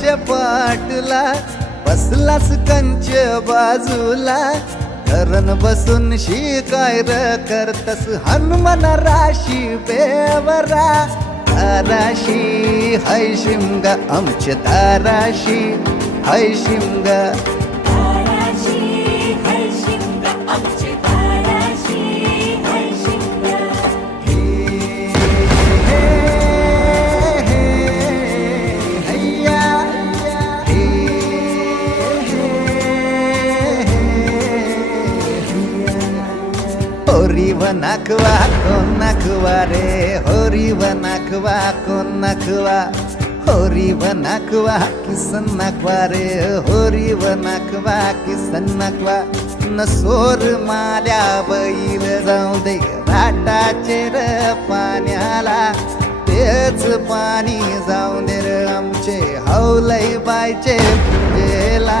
माझ्या पाटला बसलास कंच बाजूला. धरण बसून शिकायर करतस हनुमान राशी बेवरा. धाराशी हय शिमगा आमच्या धाराशी. हय शिमगा होरी व नाखवा कोण नाखवा रे? होरी व नाखवा कोण नाखवा होरी व नाखवा किसन नाखवा रे? होरी व नाखवा किसन नाखवा न सोर माल्या बैल जाऊ दे घाटाचे र पाण्याला. तेच पाणी जाऊ दे र आमचे हौलई बायचे पूजेला.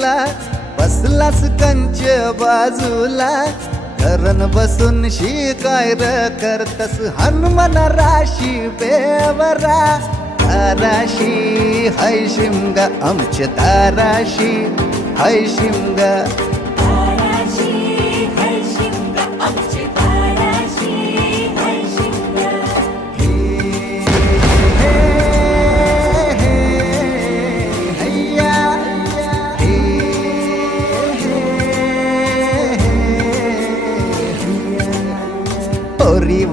बाजूला बसलास कंच बाजूला. करण बसून शिकाय र करतस हनुमान राशी बेवरा. दाराशी हाय शिमगा आमच्या दाराशी हाय शिमगा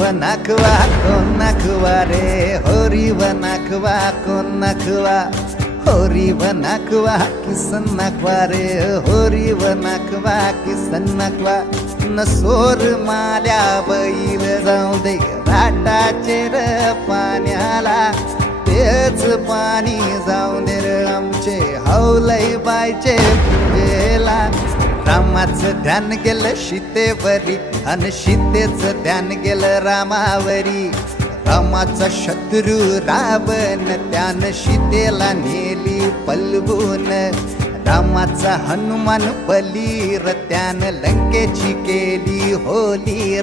नाखवा कोण नाखवा रे? होरी व नाखवा कोण नाखवा? होरी व नाखवा किसन नाखवा रे? होरी व नाखवा किसन नाखवा? सोर माल्या बैल जाऊ दे राटाचे र पाण्याला. तेच पाणी जाऊ दे र आमचे हौलई बायचे गेला रामाचं ध्यान गेलं शितेवरी आणि शितेचं ध्यान गेलं रामावरी. रामाचा शत्रू रावण त्यानं शितेला नेली पलवून. रामाचा हनुमान बलीर त्यान त्यानं लंकेची केली होली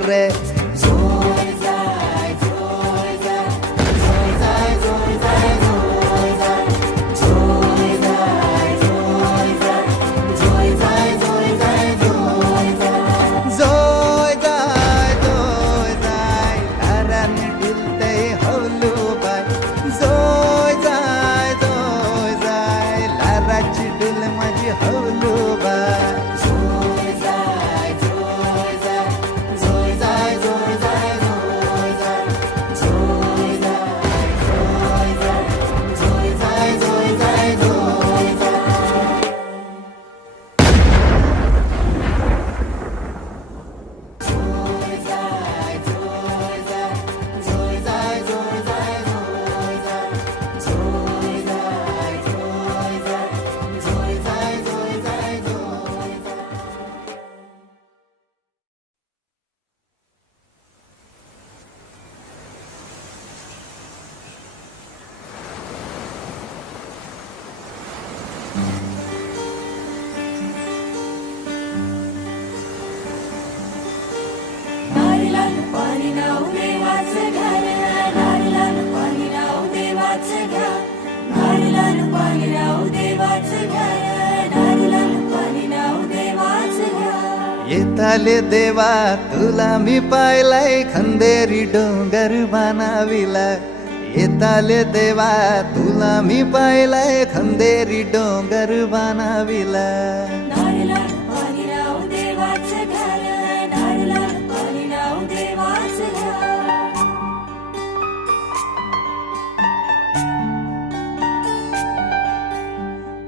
घर देवा तुला मी पाहिलाय खंदेरी डोंगर बनाविला. येताले देवा तुला मी पाहिलाय खंदेरी डोंगर बनाविला.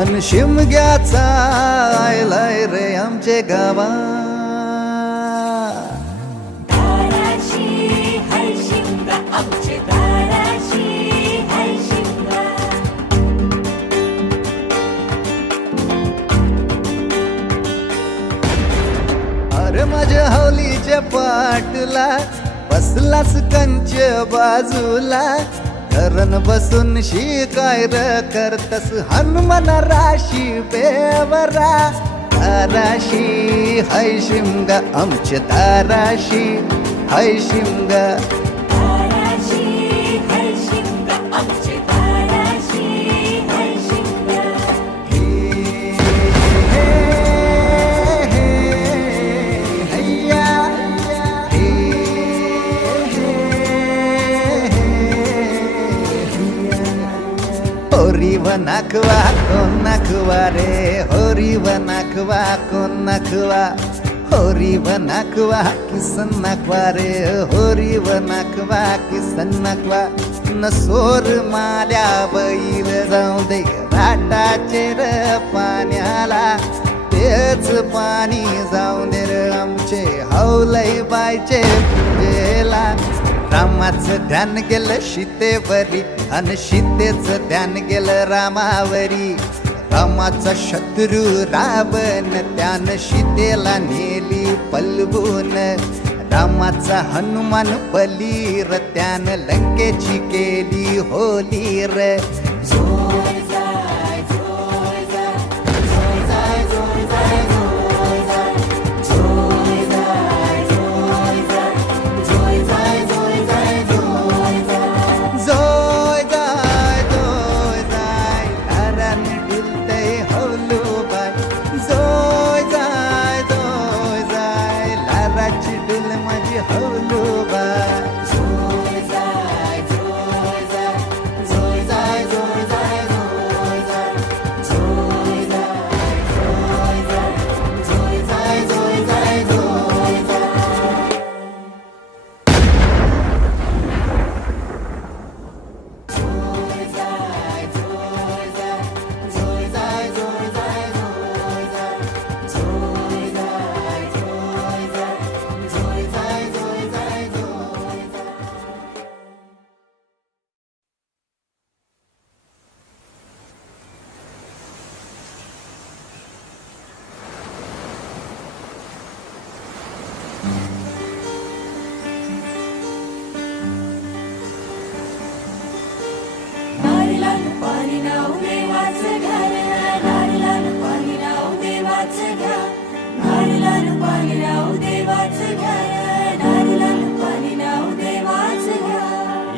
सण शिमग्याचा आयलाय रे आमचे गावा. अरे माझ्या हवलीच्या पाटला बसलास कंच बाजूला धरण बसून शिकाय र करतस हनुमान राशी बेवरा दाराशी हाय शिमगा आमच्या दाराशी हाय शिमगा. नाखवा कोण नाखवा रे? होरी व नाखवा कोण नाखवा होरी व नाखवा किसन नाखवा रे? होरी व नाखवा किसन नाखवा सोर माल्या बैल जाऊ दे राटाचे र पाण्याला. तेच पाणी जाऊ दे र आमचे हौलई बायचे रामाचं ध्यान गेलं सीतेवरी अन सीतेचं ध्यान गेलं रामावरी. रामाचा शत्रू रावण त्यानं सीतेला नेली पलवून. रामाचा हनुमान बलीर त्यानं लंकेची केली होली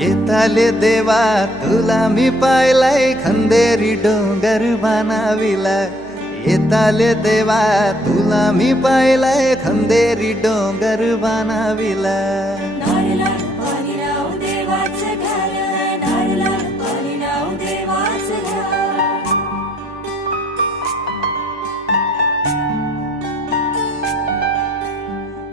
येताले देवा तुला मी पाहिलाय खंदेरी डोंगर बनाविला. येताले देवा तुला मी पाहिलाय खंदेरी डोंगर बनाविला.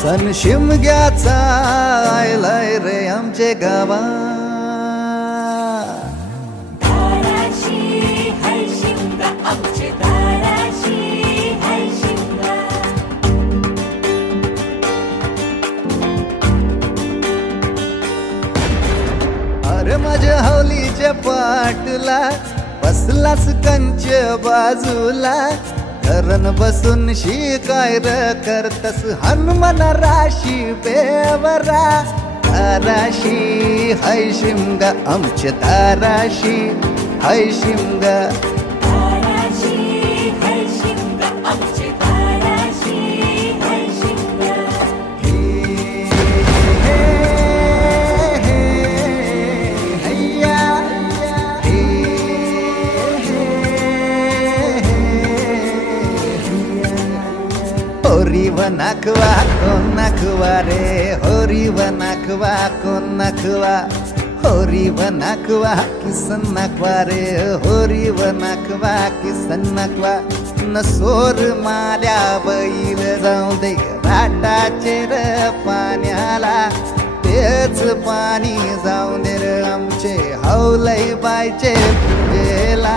सन शिमग्याचा आयलाय रे आमचे गावा. अरे माझ्या हवलीच्या पाटला बसलास कंच बाजूला. धरण बसून शिकाय र करतस. हनुमान राशी बेवरा. दाराशी हय शिमगा आमच्या दाराशी. हय शिमगा नाकवा कोण नाकवा रे? होरी नाकवा कोण नाकवा? होरी नाकवा किसन नाकवा रे? होरी नाकवा किसन नाकवा? न सोर माल्या बैल जाऊ दे घाटाचे र पाण्याला. तेच पाणी जाऊ दे र आमचे हौलई बायचे पूजेला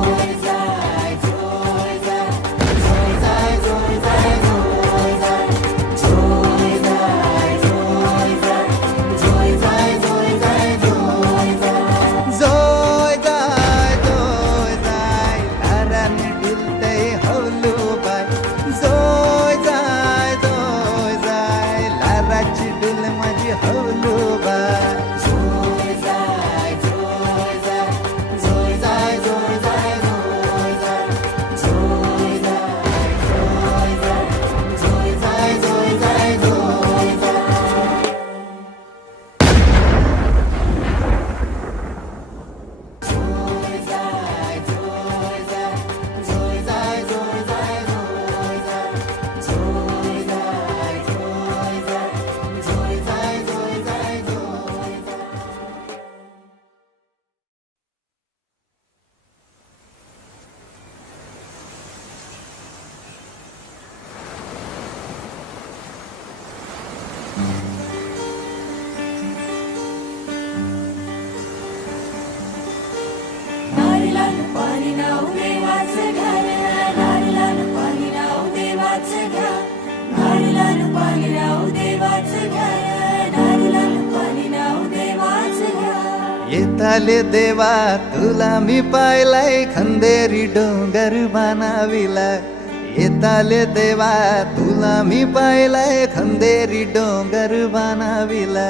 hurry घ्या देवा तुला मी पाहिलाय खंदेरी डोंगर बनाविला. येताले देवा तुला मी पाहिलाय खंदेरी डोंगर बनाविला.